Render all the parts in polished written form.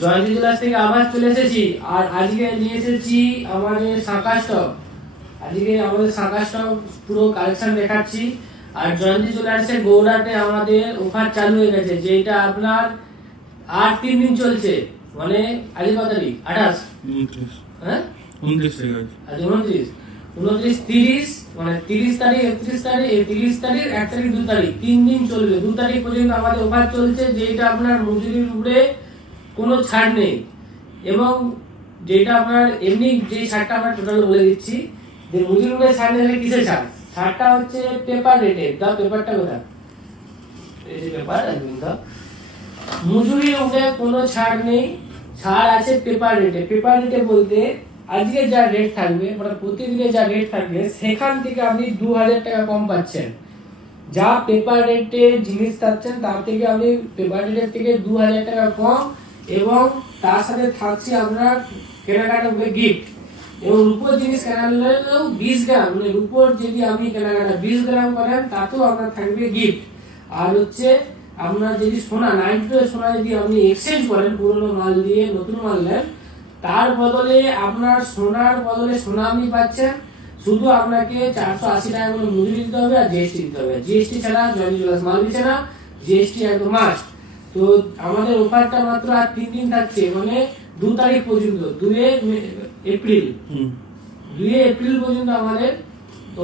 জয়ন্তী jewellers থেকে আবার চলে এসেছি। আর আজকে নিয়ে এসেছি আমাদের শাখা স্টক। আজকে আমাদের শাখা স্টক পুরো কালেকশন দেখাচ্ছি। আর জয়ন্তী জুয়েলার্সের গৌড়াতে আমাদের অফার চালু হয়ে গেছে, যেটা আপনার আর 3 দিন চলছে। মানে আজ কত তারিখ? 28, হ্যাঁ 29 থেকে আজ 29, 29, 30, মানে 30 তারিখ, 31 তারিখ, 30 তারিখ, 1 তারিখ, 2 তারিখ, 3 দিন চলবে। 2 তারিখ পর্যন্ত আমাদের অফার চলছে, যেটা আপনার মজুরির উপরে কোনো ছাড় নেই। এবং যেটা আপনার এমনি যে ছাড়টা আমরা টোটাল বলে দিচ্ছি, যে মজুরির উপরে ছাড় নিলে কিসের ছাড়? ছাড়টা হচ্ছে পেপার রেটে। দাও পেপারটা কোথায়? এই যে পেপার, একদম দাও। মজুরির উপরে কোনো ছাড় নেই, ছাড় আছে পেপার রেটে। পেপার রেটে বলতে আজকে যা রেট থাকবে, মানে প্রতিদিনের যা রেট থাকবে, সেখান থেকে আপনি 2000 টাকা কম পাচ্ছেন। যা পেপার রেটে জিনিস পাচ্ছেন তার থেকে আপনি পেপার রেটের থেকে 2000 টাকা কম। এবং তার সাথে থাকছে আপনার কেনাকাটা গিফট। এবং রূপোর জিনিস কেনালেও 20 গ্রাম, মানে রূপোর যদি আপনি কেনাকাটা 20 গ্রাম করেন তাতেও আপনার থাকবে গিফট। আর হচ্ছে আপনার যদি সোনা, নাইট্রোজেন সোনা যদি আপনি এক্সচেঞ্জ করেন, পুরনো মাল দিয়ে নতুন মাল নেন, তার বদলে আপনার সোনার বদলে সোনা আপনি পাচ্ছেন। শুধু আপনাকে 480 টাকা করে মজুরি দিতে হবে আর জিএসটি দিতে হবে। জিএসটি ছাড়া জয়ন্তী জুয়েলার্স মাল দিচ্ছে না, জিএসটি একদম মাস্ট। তো আমাদের অফারটা মাত্র আর 3 দিন থাকছে, মানে 2 তারিখ পর্যন্ত, 2 এপ্রিল 2 এপ্রিল পর্যন্ত আমাদের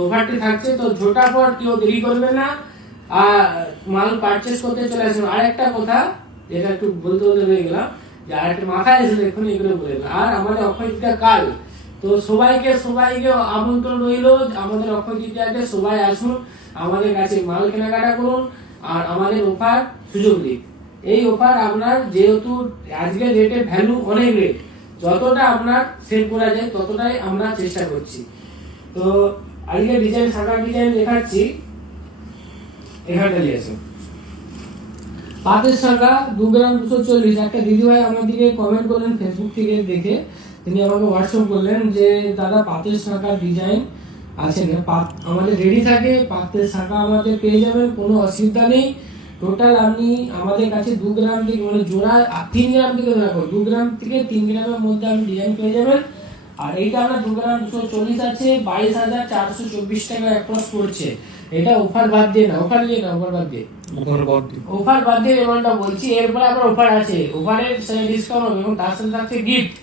অফারটি থাকছে। তো ঝোটাফট কেউ দেরি করবে না, আর মাল পারচেস করতে চলে আসবে। আরেকটা কথা যেটা একটু বলতে রয়ে গেলাম, যে আরেকটা মাথায় এসে এখন এগুলো বলে গেলাম। আর আমাদের অক্ষয় তৃতীয়া কাল, তো সবাইকে আমন্ত্রণ রইল আমাদের অক্ষয় তৃতীয়াতে। সবাই আসুন, আমাদের কাছে মাল কেনাকাটা করুন, আর আমাদের অফার সুযোগ দিন। এই অফার আপনার যেহেতু আজকের রেটে ভ্যালু অনেক রেট, যতটা আপনার সেভ করা যায় ততটাই আমরা চেষ্টা করছি। তো আজকে ডিজাইন, শাখার ডিজাইন দেখাচ্ছি। এখানটা নিয়ে আসুন। পাতের শাখা 2 গ্রাম 240। একটা দিদিভাই আমাদেরকে কমেন্ট করলেন ফেসবুক থেকে দেখে, তিনি আমাকে হোয়াটসঅ্যাপ করলেন যে দাদা পাতের শাখার ডিজাইন আছে না? আমাদের রেডি থাকে, পাতের শাখা আমাদের পেয়ে যাবেন, কোনো অসুবিধা নেই। টোটাল আপনি আমাদের কাছে 2 গ্রাম থেকে, মানে জোড়া 3 গ্রাম থেকে রাখো, 2 গ্রাম থেকে 3 গ্রামের মধ্যে আপনি ডিজাইন পেয়ে যাবেন। আর এইটা আমরা 2 গ্রাম 240 আছে, 22,424 টাকা অ্যাপ্রক্স পড়ছে। এটা অফার বাদ দিয়ে না, অফার দিয়ে না, অফার বাদ দিয়ে, অফার বাদ দিয়ে এমাউন্টটা বলছি। এরপরে আবার অফার আছে, অফারের সাথে ডিসকাউন্ট হবে এবং তার সাথে থাকছে গিফট।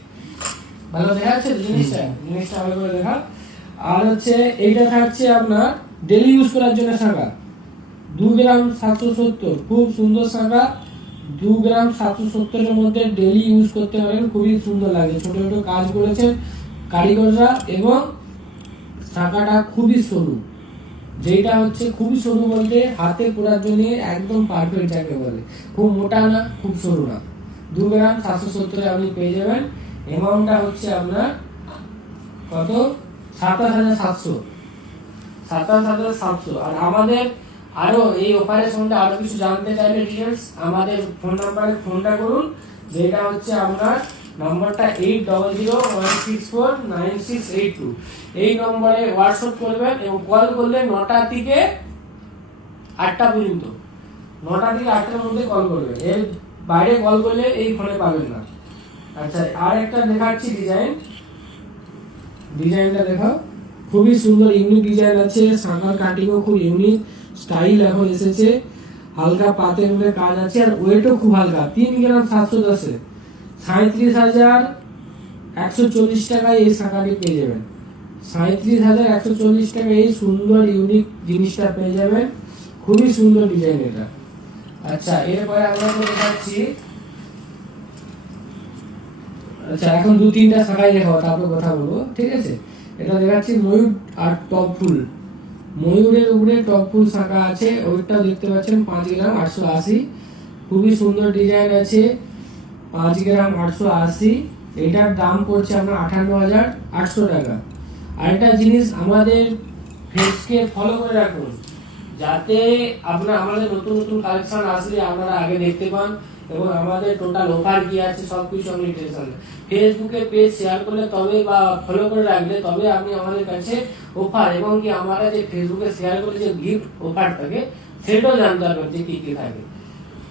ভালো দেখা যাচ্ছে জিনিসটা ভালো করে দেখা। আর হচ্ছে এইটা থাকছে আপনার ডেলি ইউজ করার জন্য শাখা, 2 গ্রাম 770, খুব সুন্দর শাখা। 2 গ্রাম 770 এর মধ্যে ডেলি ইউজ করতে পারেন, খুবই সুন্দর লাগে। ছোট ছোট কাজ করেছেন কারিগররা, এবং শাখাটা খুবই সরু। যেটা হচ্ছে খুবই সরু বলতে হাতে পরার জন্য একদম পারফেক্ট, যাকে বলে খুব মোটা না খুব সরু না। 2 গ্রাম 770 আপনি পেয়ে যাবেন। অ্যামাউন্টটা হচ্ছে আপনার কত? 27,700, 27,700। আর আমাদের আরো এই অফারের সম্বন্ধে আরো কিছু জানতে চাইলে ডিটেইলস আমাদের ফোন নাম্বারে ফোনটা করুন, যেটা হচ্ছে আপনার নম্বরটা 8001649682। এই নম্বরে হোয়াটসঅ্যাপ করবেন এবং কল করলে 9টা থেকে 8টা পর্যন্ত, 9টা থেকে 8টার মধ্যে কল করবেন। এর বাইরে কল করলে এই ফোনে পাবেন না। আচ্ছা, আর একটা দেখাচ্ছি ডিজাইন। ডিজাইনটা দেখাও, খুবই সুন্দর ইউনিক ডিজাইন আছে। শাখার কাটিংও খুব ইউনিক স্টাইল এখন এসেছে। হালকা পাতের মধ্যে কাজ আছে, আর ওয়েটও খুব হালকা। 3 গ্রাম 710, 37,140 টাকায় এই শাখাটি পেয়ে যাবেন। 37,140 টাকায় এই সুন্দর ইউনিক জিনিসটা পেয়ে যাবেন। খুবই সুন্দর ডিজাইন এটা। আচ্ছা, এরপরে আমরা দেখাচ্ছি। আচ্ছা, এখন 2-3টা শাখায় দেখাবো, তারপর কথা বলবো, ঠিক আছে? এটা দেখাচ্ছি ময়ূর আর টপ ফুল। ময়ূরের উপরে টপ ফুল শাখা আছে, ওইটাও দেখতে পাচ্ছেন 5 গ্রাম 880। খুবই সুন্দর ডিজাইন আছে, 5 গ্রাম 880। এটার দাম পড়ছে আপনার 58,800 টাকা। আর একটা জিনিস, আমাদের পেজকে ফলো করে রাখুন, যাতে আপনারা আমাদের নতুন নতুন কালেকশন আসলে আপনারা আগে দেখতে পান, এবং আমাদের টোটাল অফার কি আছে সবকিছু আপনি টেনশন। ফেসবুকে পেজ শেয়ার করলে তবে, বা ফলো করে রাখলে তবে আপনি আমাদের কাছে অফার, এবং কি আমরা যে ফেসবুকে শেয়ার করে যে গিফট অফার থাকে সেটাও জানতে পারবেন যে কি কি থাকে।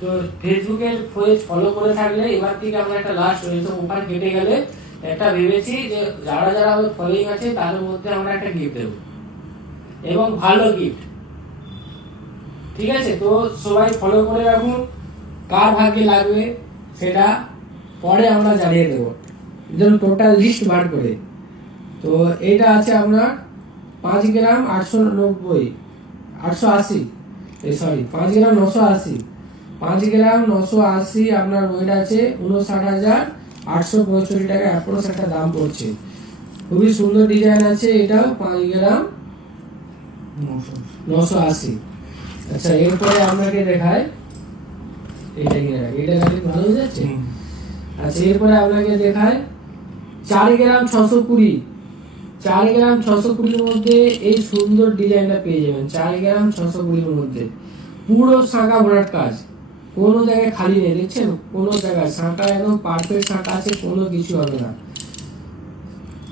তো ফেসবুকের পেজ ফলো করে থাকলে এবার থেকে আমরা একটা লাস্ট রয়েছে অফার কেটে গেলে একটা ভেবেছি যে যারা যারা ফলোইং আছে তাদের মধ্যে আমরা একটা গিফট দেবো এবং ভালো গিফট। ঠিক আছে, তো সবাই ফলো করে রাখুন। কার ভাগ্যে লাগবে সেটা পরে আমরা জানিয়ে দেবো, যেন টোটাল লিস্ট বার করে। তো এটা আছে আপনার 5 গ্রাম 880, সরি 5 গ্রাম 980, 5 গ্রাম 980 আপনার ওয়েট আছে 59,865 টাকা অ্যাপ্রোক্স একটা দাম পড়ছে। খুবই সুন্দর ডিজাইন আছে এটাও 5 গ্রাম 980। আচ্ছা, এরপরে আপনাকে দেখায় এটা কিনে রাখি, এটা গাড়ি ভালো হয়ে যাচ্ছে। আচ্ছা, এরপরে আপনাকে দেখায় 4 গ্রাম 620, 4 গ্রাম 620 মধ্যে এই সুন্দর ডিজাইনটা পেয়ে যাবেন। 4 গ্রাম 620 মধ্যে পুরো শাঁখা ভরাট কাজ, কোনো জায়গায় খালি নেই, দেখছেন কোনো জায়গায় শাঁখা একদম পারফেক্ট শাঁখা আছে, কোনো কিছু হবে না।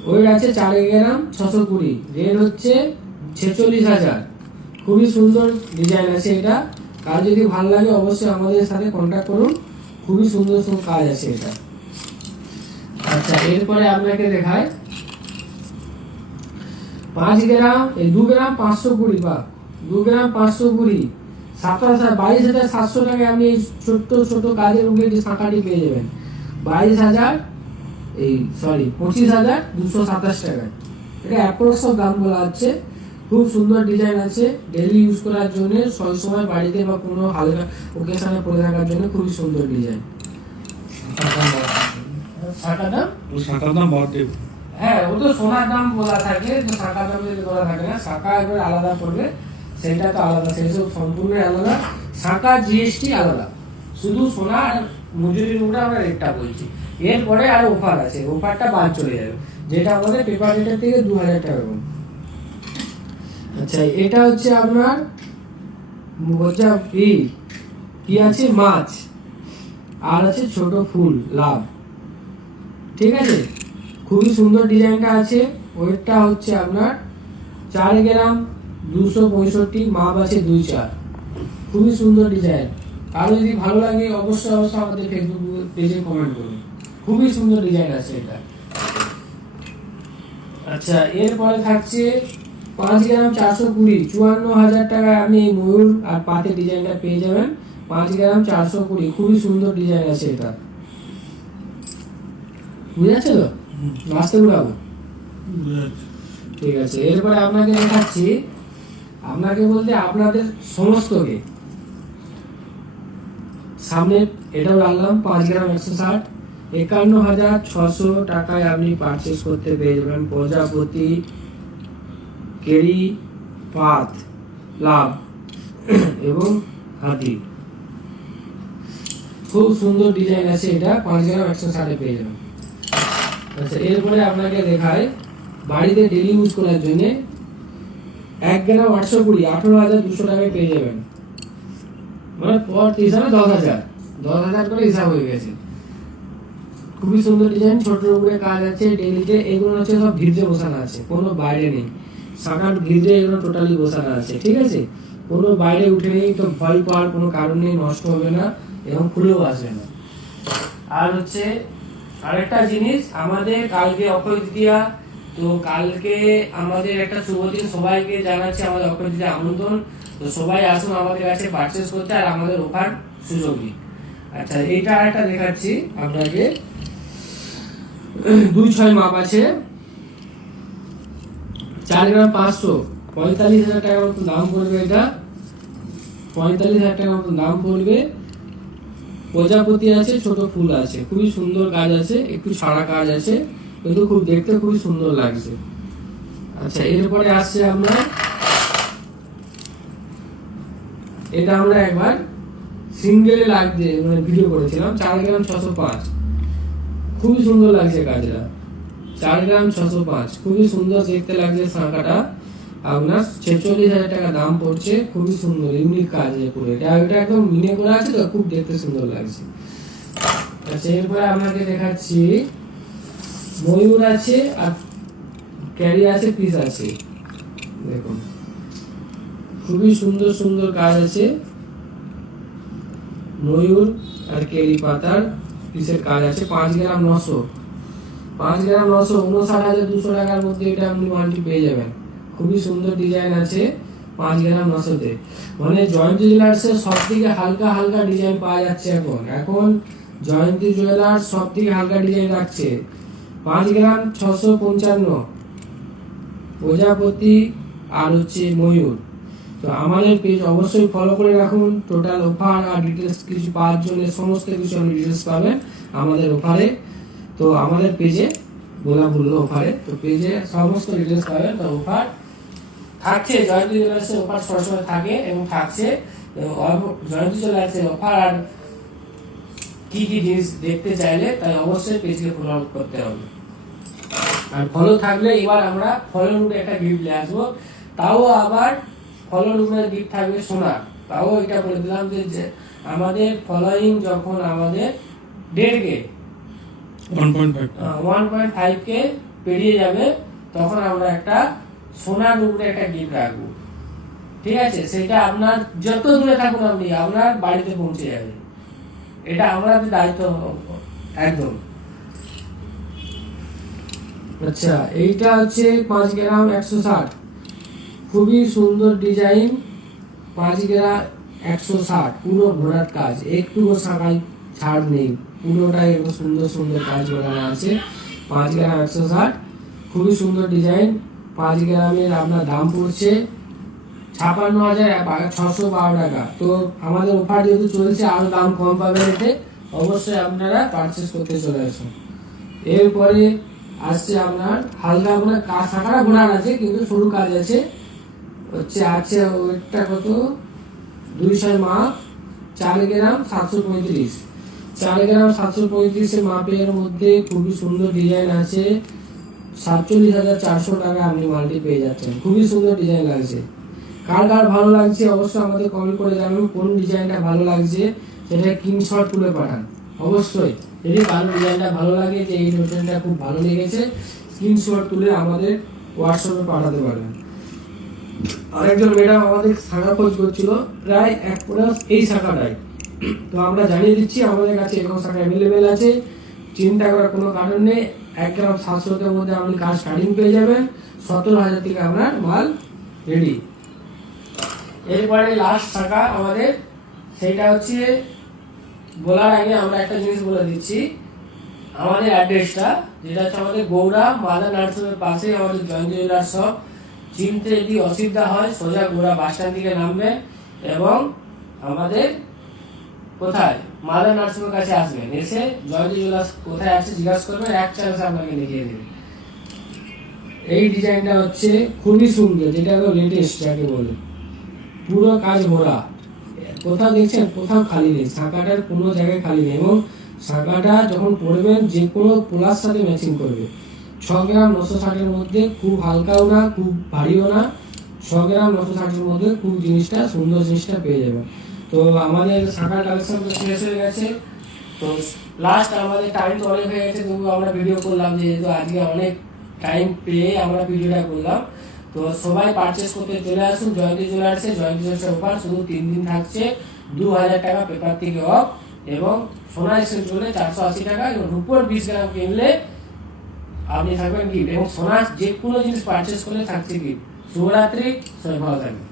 ওয়েট আছে 4 গ্রাম 620, রেট হচ্ছে 46,000। খুবই সুন্দর ডিজাইন আছে এটা। কাজ যদি ভালো লাগে অবশ্যই আমাদের সাথে কন্ট্যাক্ট করুন, খুবই সুন্দর সুন্দর কাজ আছে এটা। আচ্ছা, এরপরে আপনাকে দেখায় 5 গ্রাম 2 গ্রাম 520 বা 2 গ্রাম 520, 22,700 টাকায় আপনি এই ছোট্ট ছোট কাজের উপরে যে শাঁখাটি পেয়ে যাবেন 25,227 টাকায়। এটা অ্যাপ্রক্স দাম বলা হচ্ছে। খুব সুন্দর ডিজাইন আছে, ডেইলি ইউজ করার জন্য, সবসময় বাড়িতে বা কোনো হালকা ওকেশনে পরে থাকার জন্য খুবই সুন্দর ডিজাইন। শাঁখার দাম হ্যাঁ, ও তো সোনার দাম বলা থাকে, তো শাঁখার দাম যদি বলা থাকে না, শাঁখা একবার আলাদা পড়বে, সেটা তো আলাদা, সেসব সম্পূর্ণ আলাদা। শাঁখা জিএসটি আলাদা, শুধু সোনা আর মজুরির উপরে আমরা রেটটা বলছি। এরপরে আর অফার আছে, অফারটা বাদ চলে যাবে, যেটা আমাদের পেপার রেটের থেকে 2,000 টাকা কম। আচ্ছা, এটা হচ্ছে আপনার কি আছে মাছ আর আছে ছোট ফুল লাভ। ঠিক আছে, খুবই সুন্দর ডিজাইনটা আছে। ওয়েটটা হচ্ছে আপনার 4 গ্রাম 265, মাপ আছে 2-4। খুবই সুন্দর ডিজাইন। কারো যদি ভালো লাগে অবশ্যই অবশ্যই আমাদের ফেসবুক পেজে কমেন্ট করুন, খুবই সুন্দর ডিজাইন আছে এটা। আচ্ছা, এরপরে থাকছে 5 গ্রাম 420, 54,000 টাকায় আপনি এই ময়ূর আর পাতে ডিজাইনটা পেয়ে যাবেন। 5 গ্রাম 420, খুবই সুন্দর ডিজাইন আছে এটা। বুঝে যাচ্ছে তো? নাচতে উড়াবো। ঠিক আছে, এরপরে আপনাকে দেখাচ্ছি, আপনাকে বলতে আপনাদের সমস্তকে সামনে এটাও রাখলাম 5 গ্রাম 160, 51,600 টাকায় আপনি পারচেস করতে পেয়ে যাবেন প্রজাপতি কেরি পাত লাভ এবং হাতি। খুব সুন্দর ডিজাইন আছে এটা, 5 গ্রাম 160 পেয়ে যাবেন। আচ্ছা, এরপরে আপনাকে দেখায় বাড়িতে ডেলি ইউজ করার জন্য 1 গ্রাম 820, 18,200 টাকায় পেয়ে যাবেন। মানে পর হিসাবে 10,000 করে হিসাব হয়ে গেছে। খুবই সুন্দর ডিজাইন, ছোটর উপরে কাজ আছে ডেলিতে। এগুলো হচ্ছে সব ভিড়ে বসানো আছে, কোনো বাইরে নেই। শাঁখার ভিড়ে এগুলো টোটালি বসানো আছে। ঠিক আছে, কোনো বাইরে উঠে নেই, তো ভয় পাওয়ার কোনো কারণ নেই, নষ্ট হবে না এবং খুলেও আসবে না। আর হচ্ছে আরেকটা জিনিস, আমাদের কালকে অক্ষয় তৃতীয়া, তো কালকে আমাদের একটা শুভ দিন, সবাইকে জানাচ্ছি আমাদের অক্ষয় তৃতীয়া আমন্ত্রণ। তো সবাই আসুন আমাদের কাছে পারচেস করতে আর আমাদের অফার সুযোগ দিন। আচ্ছা, এইটা আরেকটা দেখাচ্ছি আপনাকে, 2-6 মাপ আছে, 4 গ্রাম 500, 45,000 টাকার মতো দাম পড়বে। এটা 45,000 টাকার মতো দাম পড়বে। প্রজাপতি আছে, ছোট ফুল আছে, খুবই সুন্দর কাজ আছে, একটু ছাড়া কাজ আছে, কিন্তু খুব দেখতে খুবই সুন্দর লাগছে। আচ্ছা, এরপরে আসছে আপনার এটা আমরা একবার সিঙ্গেলে লাগছে মানে ভিডিও করেছিলাম, 4 গ্রাম 605, খুবই সুন্দর লাগছে কাজটা। 4 গ্রাম 605, খুবই সুন্দর দেখতে লাগছে শাঁখাটা। আপনার 46,000 টাকা দাম পড়ছে। খুবই সুন্দর ইউনিক কাজ করে এটা, এটা একদম মিনে করা আছে, তো খুব দেখতে সুন্দর লাগছে। আচ্ছা, এরপরে আপনাকে দেখাচ্ছি ময়ূর আছে আর ক্যারি আছে, পিস আছে। দেখুন খুবই সুন্দর সুন্দর কাজ আছে। ময়ূর আর কেলি পাতার পিসের কাজ আছে। 5 গ্রাম 900, 5 গ্রাম 900, 59,200 টাকার মধ্যে এটা আপনি মালটি পেয়ে যাবেন। খুবই সুন্দর ডিজাইন আছে 5 গ্রাম 900-তে। মানে জয়ন্তী জুয়েলার্সের সব থেকে হালকা হালকা ডিজাইন পাওয়া যাচ্ছে এখন জয়ন্তী জুয়েলার্স সব থেকে হালকা ডিজাইন রাখছে। 5 গ্রাম 655 প্রজাপতি আর হচ্ছে ময়ূর। তো আমাদের পেজ অবশ্যই ফলো করে রাখুন। টোটাল অফার আর ডিটেলস কিছু পাওয়ার জন্য সমস্ত কিছু আপনি ডিটেলস পাবেন আমাদের অফারে। তো আমাদের পেজে বলা ভুল অফারে, তো পেজে সমস্ত ডিটেলস পাবেন। তো অফার থাকছে, জয়ন্তী জুয়েলার্সের অফার সবসময় থাকে এবং থাকছে। জয়ন্তী জুয়েলার্সের অফার আর কি কি জিনিস দেখতে চাইলে তাই অবশ্যই পেজকে ফলো করতে হবে। আর ফলো থাকলে এবার আমরা ফলো রূপে একটা গিফট নিয়ে আসবো, তাও আবার ফলো রূপের গিফট থাকবে সোনা। তাও এটা বলে দিলাম যে আমাদের ফলোইং যখন আমাদের 1.5K 1.5K পেরিয়ে যাবে তখন আমরা একটা সোনার উপরে একটা গিফট রাখবো, ঠিক আছে? সেটা আপনার যত দূরে থাকুন আপনি আপনার বাড়িতে পৌঁছে যাবে। এটা আমাদের দায়িত্ব একদম। আচ্ছা, এইটা হচ্ছে 5 গ্রাম 160, খুবই সুন্দর ডিজাইন। 5 গ্রাম 160 পুরো ঘোড়ার কাজ, একটুও সাকাই ছাড় নেই, পুরোটাই একটু সুন্দর সুন্দর কাজ করানো আছে। 5 গ্রাম 160 খুবই সুন্দর ডিজাইন। 5 গ্রামের আপনার দাম পড়ছে 56,612 টাকা। তো আমাদের অফার যেহেতু চলছে আরো দাম কম পাবেন এতে, অবশ্যই আপনারা পারচেস করতে চলে আসুন। এরপরে আসছে আপনার হালকা আপনার শাখাটা ঘোড়ার আছে কিন্তু সরু কাজ আছে, আছে ওইটা কত 200 মাপ 4 গ্রাম 735, 4 গ্রাম 735 মাপের মধ্যে খুবই সুন্দর ডিজাইন আছে। 47,400 টাকা আপনি মালটি পেয়ে যাচ্ছেন। খুবই সুন্দর ডিজাইন লাগছে। কার কার ভালো লাগছে অবশ্যই আমাদের কমেন্ট করে জানাবেন কোন ডিজাইনটা ভালো লাগছে, সেটা স্ক্রিনশট তুলে পাঠান অবশ্যই। যদি কারো ডিজাইনটা ভালো লাগে যে এই ডিজাইনটা খুব ভালো লেগেছে, স্ক্রিনশট তুলে আমাদের হোয়াটসঅ্যাপে পাঠাতে পারবেন। আরেকজন ম্যাডাম আমাদের শাখা খোঁজ করছিল প্রায় 1 প্লাস এই শাখাটাই, তো আমরা জানিয়ে দিচ্ছি আমাদের কাছে এখন শাখা অ্যাভেলেবেল আছে। চিন্তা করার কোনো কারণ নেই। 1 গ্রাম 700-এর মধ্যে আপনি কাজ স্টার্টিং পেয়ে যাবেন। 17,000 থেকে আপনার মাল রেডি। এরপরে লাস্ট শাখা আমাদের, সেটা হচ্ছে বলার আগে আমরা একটা জিনিস বলে দিচ্ছি। আমাদের অ্যাড্রেসটা যেটা হচ্ছে আমাদের গৌড়া মাদার নার্সারির পাশে আমাদের জয়ন্তী জুয়েলার্স শপ। চিনতে যদি অসুবিধা হয় সোজা গৌড়া বাস স্ট্যান্ড থেকে নামবেন এবং আমাদের কোথায় মাদার নার্সারির কাছে আসবেন, এসে জয়ন্তী জুয়েলার্স কোথায় আছে জিজ্ঞাসা করবেন, এক চান্সে আপনাকে লিখিয়ে দেবে। এই ডিজাইনটা হচ্ছে খুবই সুন্দর, যেটা লেটেস্ট যাকে বলে, পুরো কাজ ভরা। কোথাও দেখছেন কোথাও খালি নেই, শাঁখাটার কোনো জায়গায় খালি নেই। এবং শাঁখাটা যখন পরবেন যে কোনো পোলার সাথে ম্যাচিং করবে। 6 গ্রাম 960-এর মধ্যে, খুব হালকাও না খুব ভারীও না, 6 গ্রাম 960-এর মধ্যে খুব জিনিসটা সুন্দর জিনিসটা পেয়ে যাবেন। তো আমাদের শাঁখার কালেকশন তো শেষ হয়ে গেছে। তো লাস্ট আমাদের টাইম তো অনেক হয়ে গেছে, তবু আমরা ভিডিও করলাম, যেহেতু আজকে অনেক টাইম পেয়ে আমরা ভিডিওটা করলাম। তো সবাই পারচেস করতে চলে আসুন জয়ন্তী জুয়েলার্সে। জয়ন্তী জুয়েলার্সের অফার শুধু 3 দিন থাকছে। 2,000 টাকা পেপার থেকে অফ এবং সোনা এক্সচেঞ্জ করলে 480 টাকা এবং রূপোর 20 গ্রাম কিনলে আপনি থাকবেন গিফট, এবং সোনা যে কোনো জিনিস পারচেস করলে থাকছে গিফট। শুভরাত্রি, সবাই ভালো থাকবেন।